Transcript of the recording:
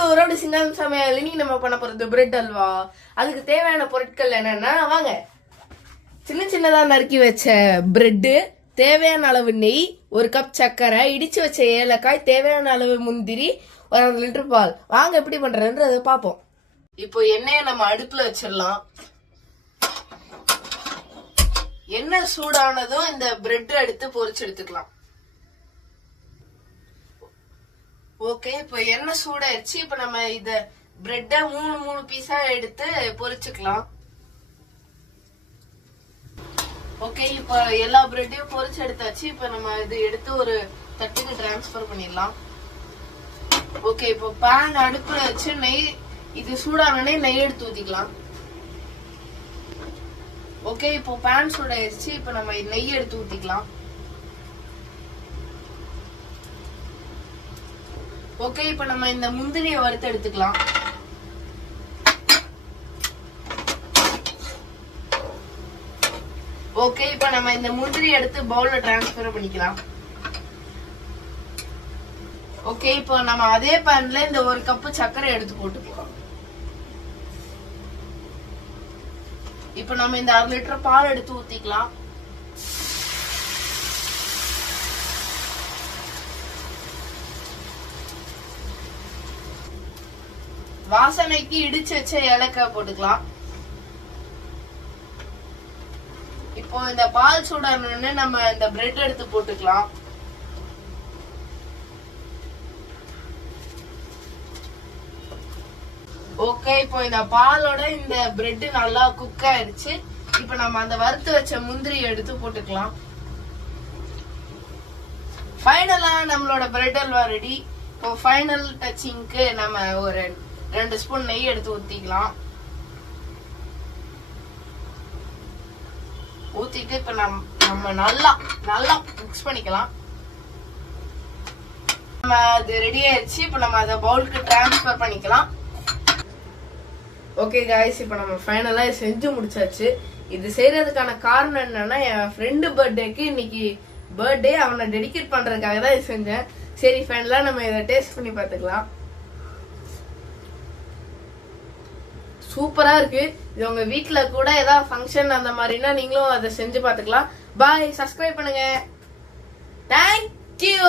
To road சிங்கம் சமையல். இன்னைக்கு நம்ம பண்ண போறது பிரெட் அல்வா. அதுக்கு தேவையான பொருட்கள் என்னன்னா, வாங்க. சின்ன சின்னதா நறுக்கி வச்ச பிரெட்டு, தேவையான அளவு நெய், 1 கப் சர்க்கரை, இடிச்சு வச்ச ஏலக்காய், தேவையான அளவு முந்திரி, 1 லிட்டர் பால். வாங்க எப்படி பண்றதுன்றத பாப்போம். இப்போ எண்ணெயை நம்ம அடுப்புல வச்சிடலாம். எண்ணெய் சூடானதும் இந்த பிரெட் எடுத்து பொரிச்சு எடுத்துக்கலாம். ஓகே, இப்போ எண்ணெய் சூடாயிருச்சு. இப்ப நம்ம இத பிரெட்ட மூணு பீஸா எடுத்து பொரிச்சுக்கலாம். ஓகே, இப்ப எல்லா பிரெட்டையும் பொரிச்சு எடுத்தாச்சு. இப்ப நம்ம இது எடுத்து ஒரு தட்டுக்கு டிரான்ஸ்பர் பண்ணிடலாம். ஓகே, இப்போ பேன் அடுப்புல வச்சு நெய் இது சூடானே நெய் எடுத்து ஊத்திக்கலாம். ஓகே, இப்போ பேன் சூடாயிருச்சு. இப்ப நம்ம நெய் எடுத்து ஊத்திக்கலாம். ஓகே, இப்ப நம்ம இந்த முந்திரியை வறுத்து எடுத்துக்கலாம். ஓகே, இப்ப நம்ம இந்த முந்திரி எடுத்து பவுல்ல டிரான்ஸ்பர் பண்ணிக்கலாம். ஓகே, இப்போ நம்ம அதே பேன்ல இந்த 1 கப் சர்க்கரை எடுத்து போட்டுக்கலாம். இப்ப நம்ம இந்த 1/2 லிட்டர் பால் எடுத்து ஊத்திக்கலாம். வாசனைக்கு இடிச்சு வச்ச ஏலக்காய் போட்டுக்கலாம். இப்போ இந்த பால் சூடானோடனே நம்ம இந்த பிரெட் எடுத்து போட்டுக்கலாம். ஓகே, இப்போ இந்த பாலோட இந்த பிரெட் நல்லா குக் ஆயிருச்சு. இப்ப நம்ம அந்த வறுத்து வச்ச முந்திரி எடுத்து போட்டுக்கலாம். ஃபைனலா நம்மளோட பிரெட் அல்வா ரெடி. இப்போ ஃபைனல் டச்சிங்க்கு நம்ம ஒரு 2 ஸ்பூன் நெய் எடுத்து ஊத்திக்கலாம். ஊத்திட்டு இப்ப நம்ம நல்லா மிக்ஸ் பண்ணிக்கலாம். நம்ம அது ரெடி ஆயிடுச்சு. இப்ப நம்ம அதை பவுலுக்கு டிரான்ஸ்பர் பண்ணிக்கலாம். ஓகே காய்ஸ், இப்ப நம்ம ஃபைனலா செஞ்சு முடிச்சாச்சு. இது செய்யறதுக்கான காரணம் என்னன்னா, என் ஃப்ரெண்டு பர்த்டேக்கு இன்னைக்கு பர்த்டே, அவனை டெடிகேட் பண்றதுக்காக தான் இது செஞ்சேன். சரி, ஃபைனலா நம்ம இதை டேஸ்ட் பண்ணி பார்த்துக்கலாம். சூப்பரா இருக்கு. இது உங்க வீட்டுல கூட ஏதாவது ஃபங்க்ஷன் அந்த மாதிரினா நீங்களும் அதை செஞ்சு பார்த்துக்கலாம். பாய், சப்ஸ்கிரைப் பண்ணுங்க. தேங்க்யூ.